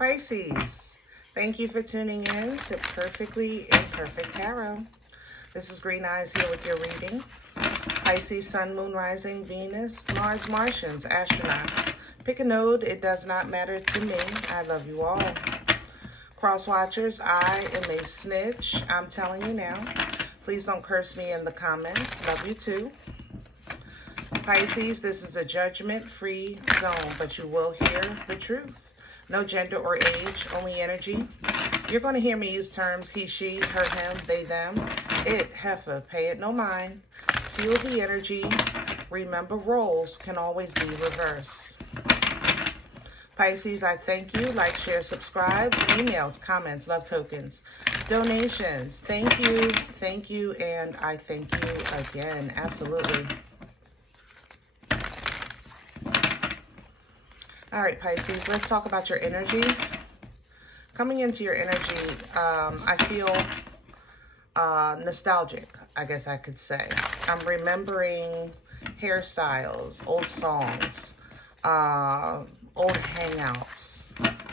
Pisces, thank you for tuning in to Perfectly Imperfect Tarot. This is Green Eyes here with your reading. Pisces, Sun, Moon, Rising, Venus, Mars, Martians, astronauts. Pick a node. It does not matter to me. I love you all. Cross watchers, I am a snitch. I'm telling you now. Please don't curse me in the comments. Love you too. Pisces, this is a judgment-free zone, but you will hear the truth. No gender or age, only energy. You're going to hear me use terms he, she, her, him, they, them, it, heifer, pay it no mind. Feel the energy. Remember, roles can always be reversed. Pisces, I thank you. Like, share, subscribe. Emails, comments, love tokens, donations. Thank you, and I thank you again. Absolutely. All right, Pisces, let's talk about your energy. Coming into your energy, I feel nostalgic, I guess I could say. I'm remembering hairstyles, old songs, old hangouts.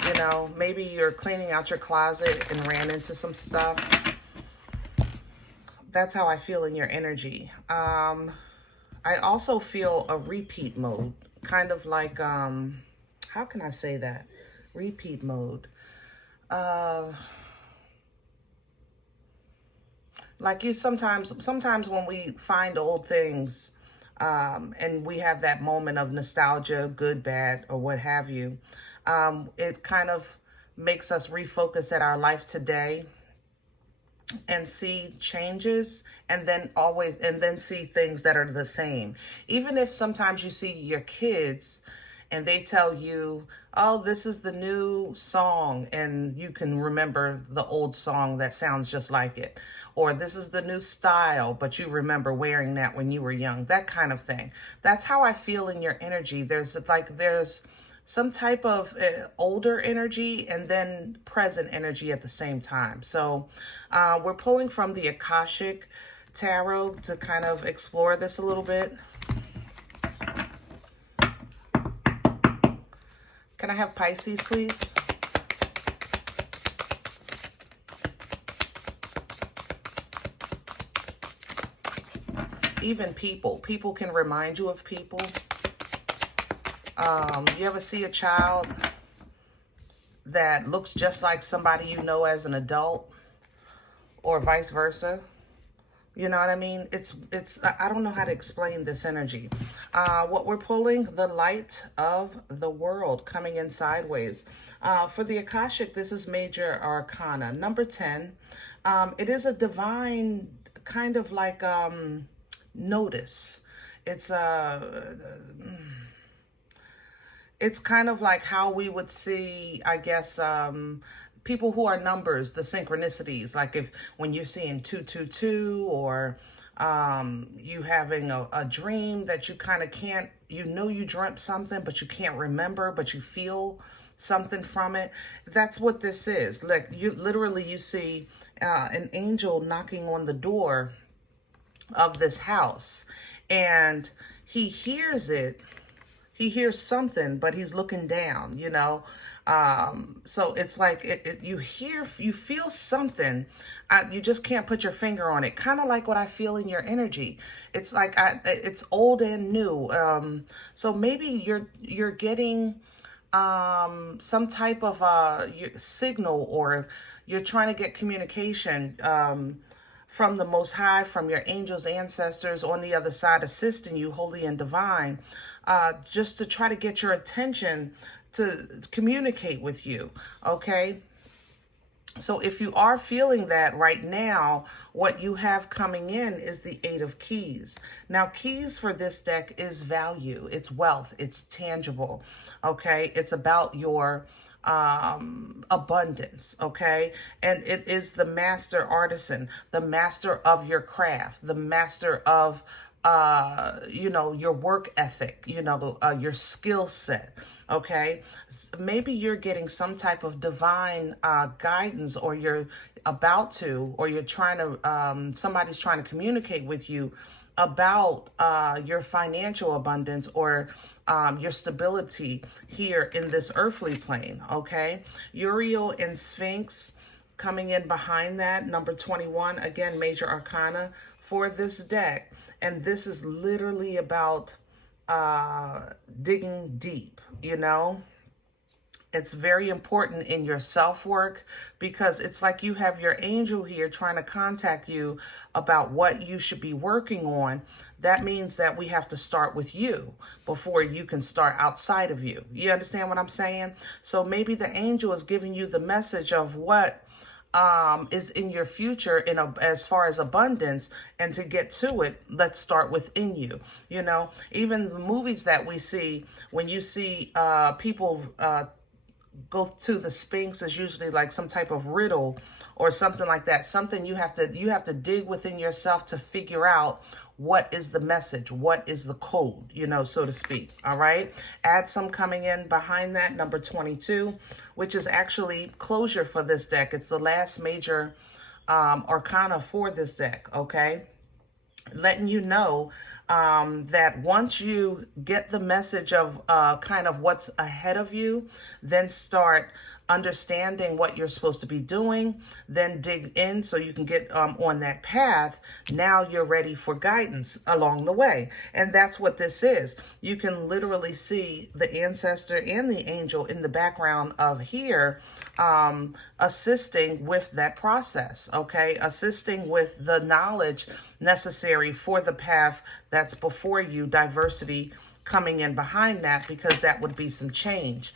You know, maybe you're cleaning out your closet and ran into some stuff. That's how I feel in your energy. I also feel a repeat mode, kind of like... how can I say that? Repeat mode. Like you sometimes when we find old things, and we have that moment of nostalgia, good, bad, or what have you, it kind of makes us refocus at our life today and see changes, and then see things that are the same. Even if sometimes you see your kids and they tell you, oh, this is the new song, and you can remember the old song that sounds just like it. Or this is the new style, but you remember wearing that when you were young. That kind of thing. That's how I feel in your energy. There's some type of older energy and then present energy at the same time. So we're pulling from the Akashic Tarot to kind of explore this a little bit. Can I have Pisces, please? Even people. People can remind you of people. You ever see a child that looks just like somebody you know as an adult, or vice versa? You know what I mean? I don't know how to explain this energy. What we're pulling, the light of the world coming in sideways. For the Akashic, this is major arcana, number 10. It is a divine kind of like notice. It's kind of like how we would see, I guess, people who are numbers, the synchronicities, like when you're seeing 222, or you having a dream that you kind of can't, you know you dreamt something, but you can't remember, but you feel something from it. That's what this is. Like you see an angel knocking on the door of this house, and he hears it. He hears something, but he's looking down, you know. So it's like you feel something. You just can't put your finger on it. Kind of like what I feel in your energy. It's like it's old and new. So maybe you're getting some type of signal, or you're trying to get communication from the Most High, from your angels, ancestors on the other side assisting you, holy and divine, just to try to get your attention to communicate with you, okay? So if you are feeling that right now, what you have coming in is the Eight of Keys. Now, keys for this deck is value, it's wealth, it's tangible, okay? It's about your abundance, okay? And it is the master artisan, the master of your craft, the master of your work ethic, your skill set. Okay, maybe you're getting some type of divine guidance, or you're about to, or you're trying to, somebody's trying to communicate with you about your financial abundance, or your stability here in this earthly plane, okay? Uriel and Sphinx coming in behind that, number 21, again, major arcana for this deck. And this is literally about digging deep, you know? It's very important in your self-work because it's like you have your angel here trying to contact you about what you should be working on. That means that we have to start with you before you can start outside of you. You understand what I'm saying? So maybe the angel is giving you the message of what is in your future as far as abundance, and to get to it, let's start within you. You know, even the movies that we see, when you see people go to the Sphinx, is usually like some type of riddle or something like that. Something you have to dig within yourself to figure out what is the message, what is the code, you know, so to speak. All right. Add some coming in behind that, number 22, which is actually closure for this deck. It's the last major arcana for this deck. Okay. Letting you know that once you get the message of kind of what's ahead of you, then start understanding what you're supposed to be doing, then dig in so you can get on that path. Now you're ready for guidance along the way. And that's what this is. You can literally see the ancestor and the angel in the background of here assisting with that process, okay? Assisting with the knowledge necessary for the path that's before you, diversity coming in behind that, because that would be some change.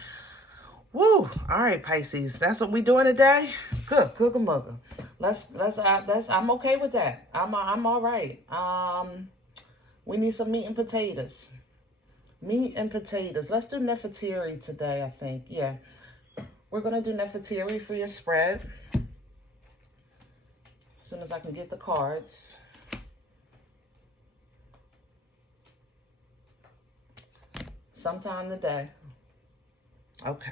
Woo! All right, Pisces, that's what we doing today. Good, cookamugga. I'm okay with that. I'm all right. We need some meat and potatoes. Meat and potatoes. Let's do Nefertiti today, I think. Yeah, we're gonna do Nefertiti for your spread. As soon as I can get the cards. Sometime today. Okay.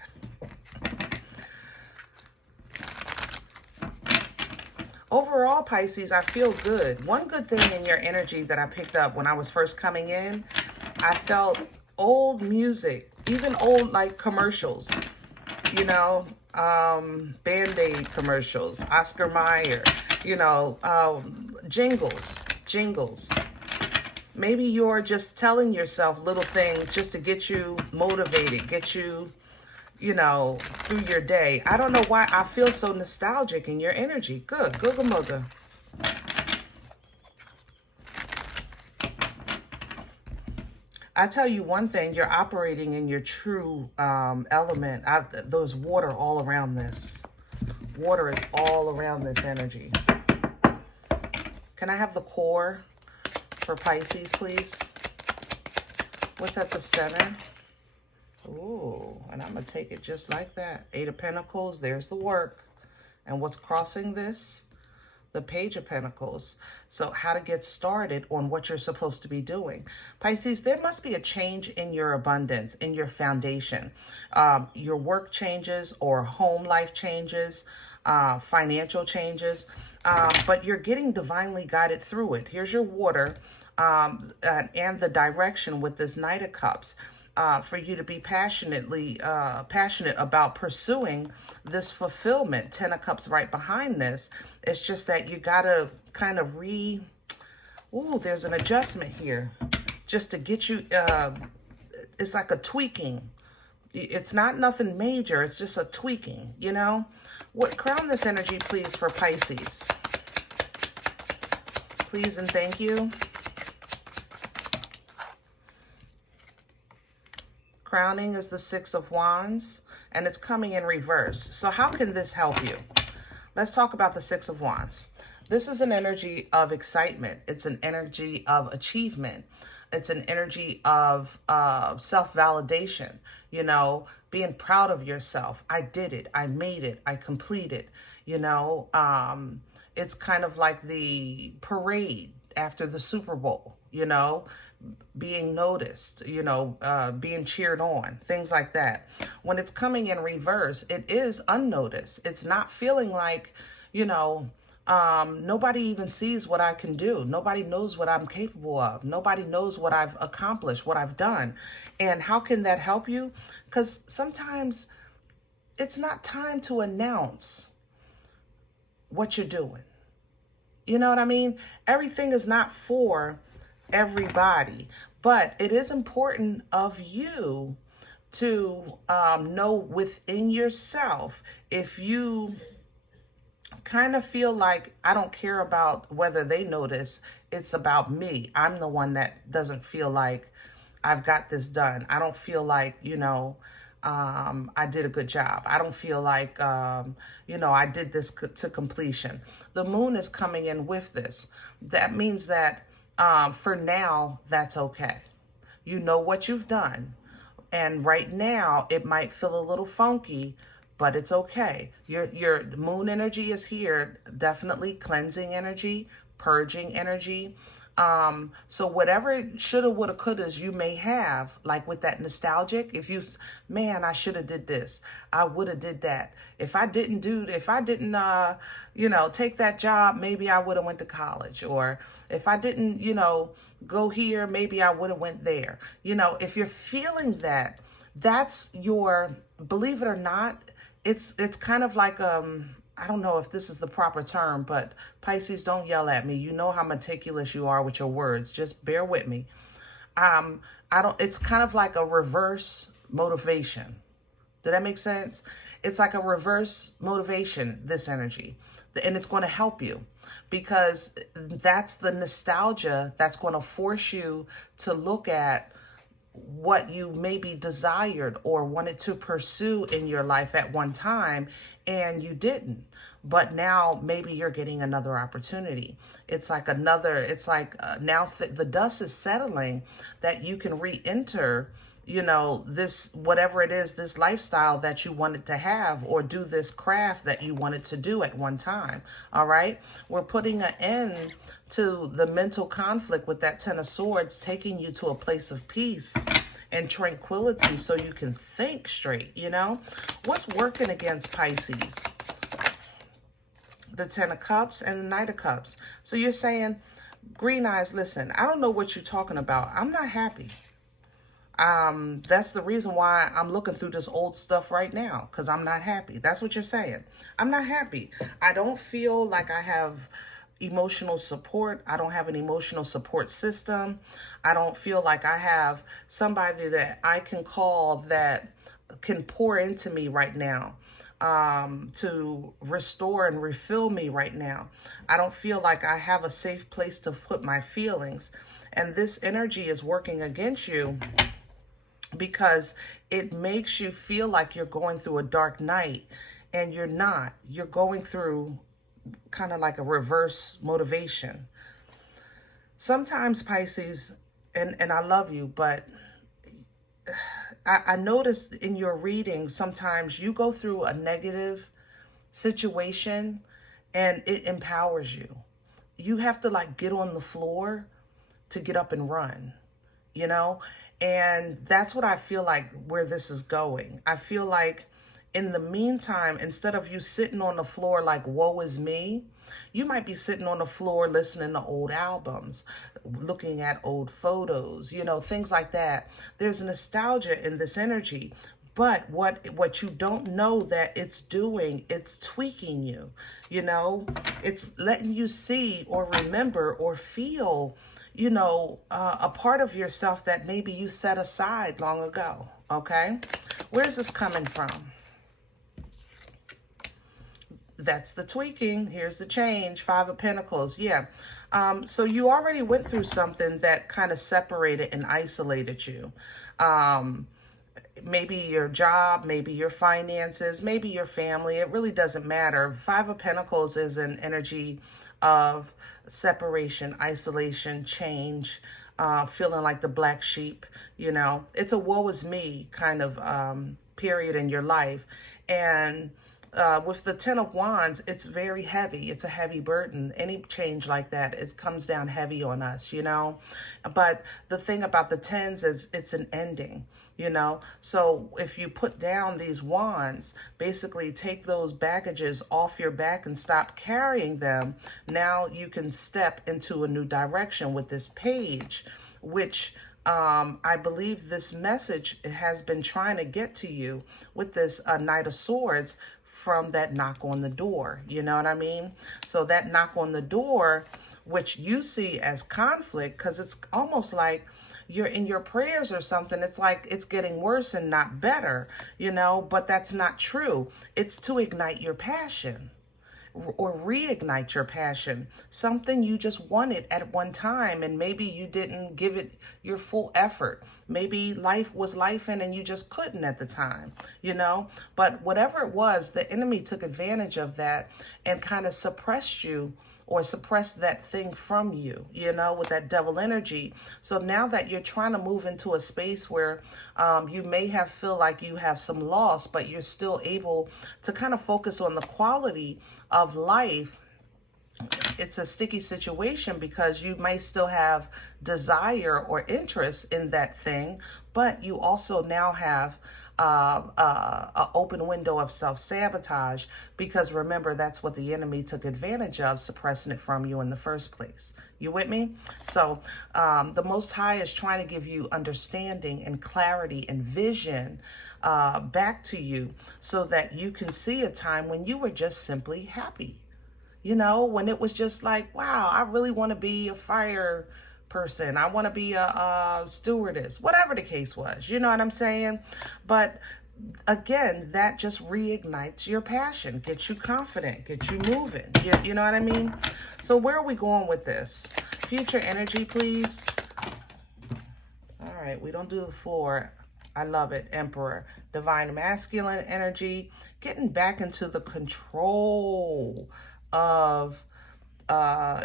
Overall, Pisces, I feel good. One good thing in your energy that I picked up when I was first coming in, I felt old music, even old like commercials, you know, Band-Aid commercials, Oscar Mayer, you know, jingles. Maybe you're just telling yourself little things just to get you motivated, get you, you know, through your day. I don't know why I feel so nostalgic in your energy. Good, googa-mooga. I tell you one thing, you're operating in your true element. There's water all around this. Water is all around this energy. Can I have the core for Pisces, please? What's at the center? Ooh, and I'm going to take it just like that. 8 of Pentacles, there's the work. And what's crossing this? The Page of Pentacles. So how to get started on what you're supposed to be doing. Pisces, there must be a change in your abundance, in your foundation. Your work changes or home life changes, financial changes, but you're getting divinely guided through it. Here's your water and the direction with this Knight of Cups. For you to be passionate about pursuing this fulfillment. 10 of Cups right behind this. It's just that you gotta kind of there's an adjustment here just to get you, it's like a tweaking. It's not nothing major, it's just a tweaking, you know? Crown this energy, please, for Pisces. Please and thank you. Crowning is the 6 of Wands, and it's coming in reverse. So how can this help you? Let's talk about the 6 of Wands. This is an energy of excitement. It's an energy of achievement. It's an energy of self-validation, you know, being proud of yourself. I did it. I made it. I completed, you know. It's kind of like the parade after the Super Bowl, you know, being noticed, you know, being cheered on, things like that. When it's coming in reverse, it is unnoticed. It's not feeling like, you know, Nobody even sees what I can do. Nobody knows what I'm capable of. Nobody knows what I've accomplished, what I've done. And how can that help you? Because sometimes it's not time to announce what you're doing. You know what I mean? Everything is not for everybody, but it is important of you to know within yourself, if you kind of feel like, I don't care about whether they notice, it's about me. I'm the one that doesn't feel like I've got this done. I don't feel like, I did a good job. I don't feel like, I did this to completion. The moon is coming in with this. That means that for now, that's okay. You know what you've done. And right now, it might feel a little funky, but it's okay. Your moon energy is here, definitely cleansing energy, purging energy. So whatever shoulda, woulda, couldas you may have, like with that nostalgic, man, I shoulda did this, I woulda did that. If I didn't take that job, maybe I woulda went to college. Or if I didn't, go here, maybe I woulda went there. If you're feeling that, that's your, believe it or not, it's kind of like, I don't know if this is the proper term, but Pisces, don't yell at me. You know how meticulous you are with your words. Just bear with me. It's kind of like a reverse motivation. Did that make sense? It's like a reverse motivation, this energy. And it's going to help you, because that's the nostalgia that's going to force you to look at what you maybe desired or wanted to pursue in your life at one time and you didn't. But now maybe you're getting another opportunity. It's like now the dust is settling, that you can re-enter, this, whatever it is, this lifestyle that you wanted to have, or do this craft that you wanted to do at one time. All right. We're putting an end to the mental conflict with that Ten of Swords, taking you to a place of peace and tranquility so you can think straight. What's working against Pisces? The Ten of Cups and the Knight of Cups. So you're saying, Green Eyes, listen, I don't know what you're talking about. I'm not happy. That's the reason why I'm looking through this old stuff right now, because I'm not happy. That's what you're saying. I'm not happy. I don't feel like I have emotional support. I don't have an emotional support system. I don't feel like I have somebody that I can call that can pour into me right now, to restore and refill me right now. I don't feel like I have a safe place to put my feelings. And this energy is working against you because it makes you feel like you're going through a dark night, and you're not. You're going through kind of like a reverse motivation. Sometimes, Pisces, and I love you, but I noticed in your reading, sometimes you go through a negative situation and it empowers you. You have to like get on the floor to get up and run, And that's what I feel like where this is going. I feel like in the meantime, instead of you sitting on the floor like, woe is me, you might be sitting on the floor listening to old albums, looking at old photos, things like that. There's nostalgia in this energy. But what you don't know that it's doing, it's tweaking you, It's letting you see or remember or feel, a part of yourself that maybe you set aside long ago, okay? Where's this coming from? That's the tweaking. Here's the change. Five of Pentacles. Yeah. So you already went through something that kind of separated and isolated you. Maybe your job, maybe your finances, maybe your family. It really doesn't matter. Five of Pentacles is an energy of separation, isolation, change, feeling like the black sheep. It's a woe is me kind of period in your life. And with the Ten of Wands, it's very heavy. It's a heavy burden. Any change like that, it comes down heavy on us, But the thing about the tens is it's an ending. you know? So if you put down these wands, basically take those baggages off your back and stop carrying them, now you can step into a new direction with this page, which I believe this message has been trying to get to you with this Knight of Swords from that knock on the door. You know what I mean? So that knock on the door, which you see as conflict, because it's almost like you're in your prayers or something. It's like it's getting worse and not better, you know, but that's not true. It's to ignite your passion or reignite your passion, something you just wanted at one time and maybe you didn't give it your full effort. Maybe life was lifing and you just couldn't at the time, you know, but whatever it was, the enemy took advantage of that and kind of suppressed you or suppress that thing from you, you know, with that devil energy. So now that you're trying to move into a space where you may have feel like you have some loss, but you're still able to kind of focus on the quality of life, it's a sticky situation because you may still have desire or interest in that thing, but you also now have an open window of self-sabotage, because remember, that's what the enemy took advantage of, suppressing it from you in the first place. You with me? So the Most High is trying to give you understanding and clarity and vision back to you so that you can see a time when you were just simply happy. You know, when it was just like, wow, I really want to be a fire person. I want to be a stewardess, whatever the case was. You know what I'm saying? But again, that just reignites your passion, gets you confident, gets you moving. You know what I mean? So where are we going with this? Future energy, please. All right, we don't do the floor. I love it. Emperor, divine masculine energy, getting back into the control of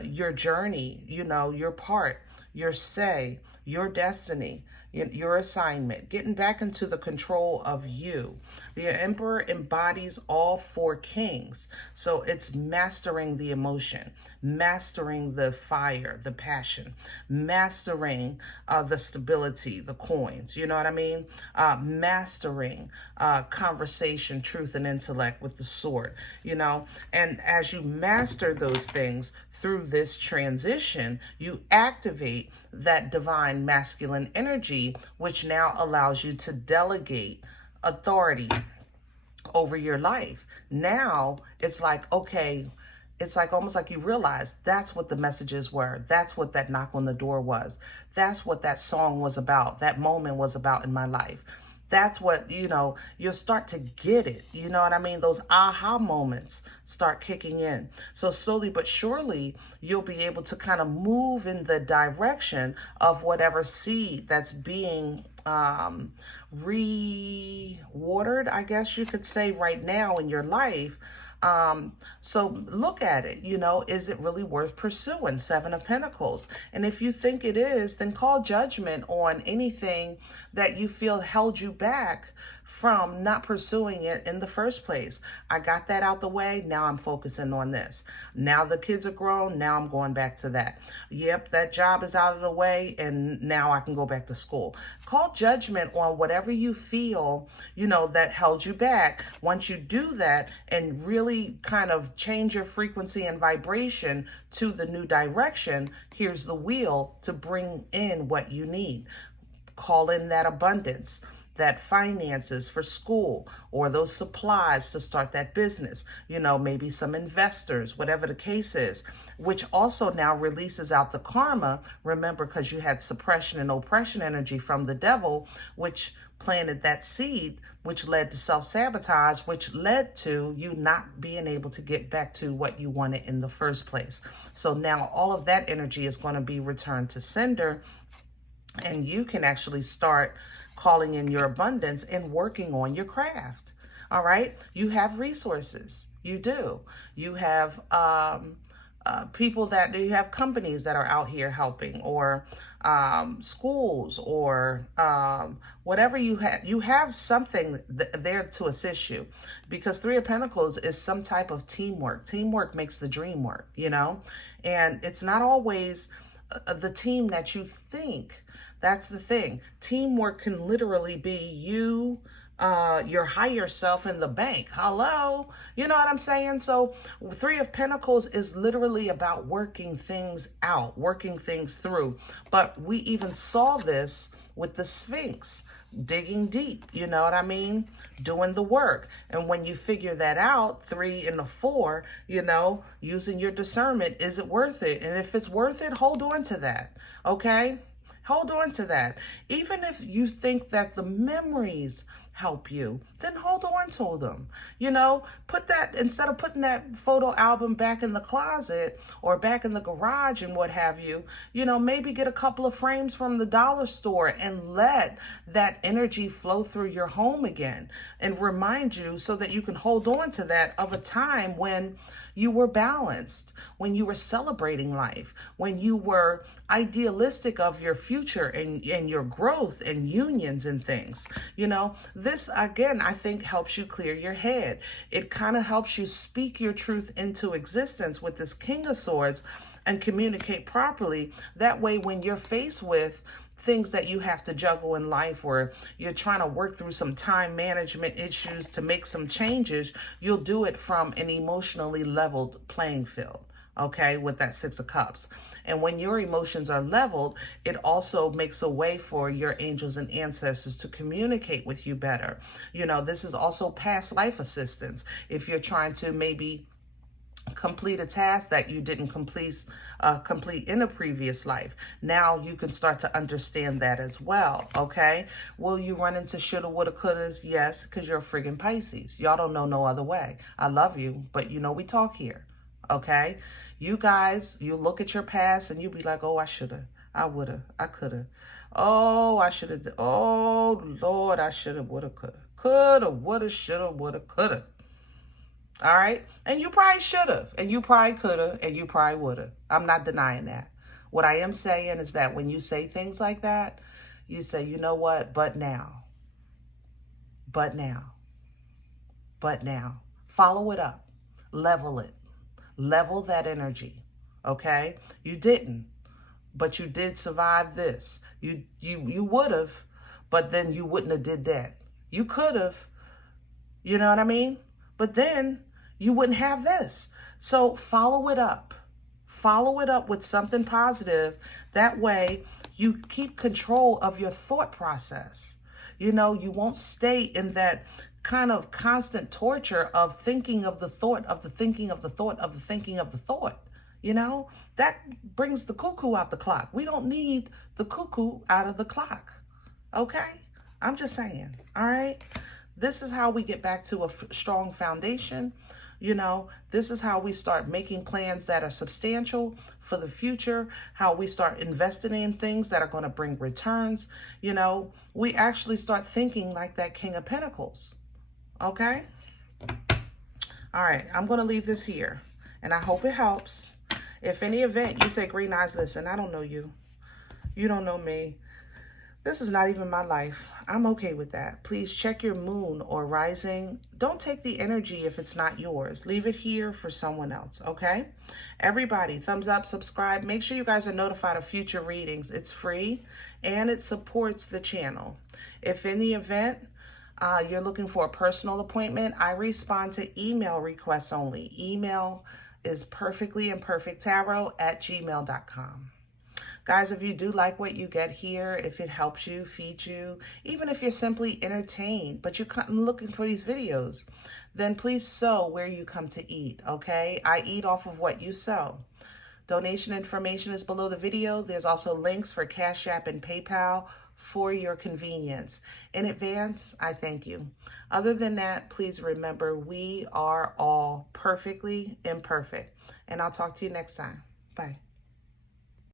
your journey, you know, your part, your say, your destiny, your assignment, getting back into the control of you. The Emperor embodies all four kings. So it's mastering the emotion, mastering the fire, the passion, mastering the stability, the coins, you know what I mean? Mastering conversation, truth, and intellect with the sword, you know? And as you master those things through this transition, you activate that divine masculine energy, which now allows you to delegate authority over your life. Now it's like, okay, it's like almost like you realize that's what the messages were. That's what that knock on the door was. That's what that song was about. That moment was about in my life. That's what, you know, you'll start to get it. You know what I mean? Those aha moments start kicking in. So slowly but surely, you'll be able to kind of move in the direction of whatever seed that's being re-watered, I guess you could say, right now in your life. So look at it, you know, is it really worth pursuing? Seven of Pentacles. And if you think it is, then call judgment on anything that you feel held you back from not pursuing it in the first place. I got that out the way. Now I'm focusing on this. Now the kids are grown. Now I'm going back to that. Yep, that job is out of the way. And now I can go back to school. Call judgment on whatever you feel, you know, that held you back. Once you do that and really kind of change your frequency and vibration to the new direction, here's the wheel to bring in what you need. Call in that abundance, that finances for school, or those supplies to start that business, you know, maybe some investors, whatever the case is, which also now releases out the karma. Remember, because you had suppression and oppression energy from the devil, which planted that seed, which led to self-sabotage, which led to you not being able to get back to what you wanted in the first place. So now all of that energy is going to be returned to sender, and you can actually start calling in your abundance and working on your craft. All right. You have resources. You do. You have people that you have companies that are out here helping, or schools, or whatever you have. You have something there to assist you, because Three of Pentacles is some type of teamwork. Teamwork makes the dream work, you know, and it's not always the team that you think That's the thing. Teamwork can literally be you, your higher self in the bank. Hello? You know what I'm saying? So Three of Pentacles is literally about working things out, working things through. But we even saw this with the Sphinx, digging deep, you know what I mean? Doing the work. And when you figure that out, 3 and the 4, you know, using your discernment, is it worth it? And if it's worth it, hold on to that, okay? Hold on to that. Even if you think that the memories help you, then hold on to them. You know, put that, instead of putting that photo album back in the closet or back in the garage and what have you, you know, maybe get a couple of frames from the dollar store and let that energy flow through your home again and remind you, so that you can hold on to that, of a time when you were balanced, when you were celebrating life, when you were idealistic of your future and your growth and unions and things. You know, this again, I think, helps you clear your head. It kind of helps you speak your truth into existence with this King of Swords and communicate properly. That way, when you're faced with things that you have to juggle in life, or you're trying to work through some time management issues to make some changes, you'll do it from an emotionally leveled playing field, okay, with that 6 of Cups. And when your emotions are leveled, it also makes a way for your angels and ancestors to communicate with you better. You know, this is also past life assistance. If you're trying to maybe complete a task that you didn't complete in a previous life, now you can start to understand that as well, okay? Will you run into shoulda, woulda, couldas? Yes, because you're a friggin' Pisces. Y'all don't know no other way. I love you, but you know we talk here, okay? You guys, you look at your past and you be like, oh, I shoulda, I woulda, I coulda. Oh, I shoulda, oh, Lord, I shoulda, woulda, coulda. Coulda, woulda, shoulda, woulda, coulda. All right. And you probably should have, and you probably could have, and you probably would have. I'm not denying that. What I am saying is that when you say things like that, you say, you know what? But now, but now, but now. Follow it up. Level it. Level that energy. Okay? You didn't, but you did survive this. You would have, but then you wouldn't have did that. You could have. You know what I mean? But then you wouldn't have this. So follow it up. Follow it up with something positive. That way you keep control of your thought process. You know, you won't stay in that kind of constant torture of thinking of the thought, of the thinking of the thought, of the thinking of the thought. You know, that brings the cuckoo out the clock. We don't need the cuckoo out of the clock. Okay? I'm just saying. All right? This is how we get back to a strong foundation. You know, this is how we start making plans that are substantial for the future, how we start investing in things that are going to bring returns. You know, we actually start thinking like that King of Pentacles. Okay? All right, I'm going to leave this here, and I hope it helps. If any event you say, Green Eyes, listen, I don't know you. You don't know me. This is not even my life. I'm okay with that. Please check your moon or rising. Don't take the energy if it's not yours. Leave it here for someone else, okay? Everybody, thumbs up, subscribe. Make sure you guys are notified of future readings. It's free, and it supports the channel. If in the event you're looking for a personal appointment, I respond to email requests only. Email is perfectlyimperfecttarot@gmail.com. Guys, if you do like what you get here, if it helps you, feeds you, even if you're simply entertained, but you're looking for these videos, then please sow where you come to eat, okay? I eat off of what you sow. Donation information is below the video. There's also links for CashApp and PayPal for your convenience. In advance, I thank you. Other than that, please remember, we are all perfectly imperfect. And I'll talk to you next time. Bye.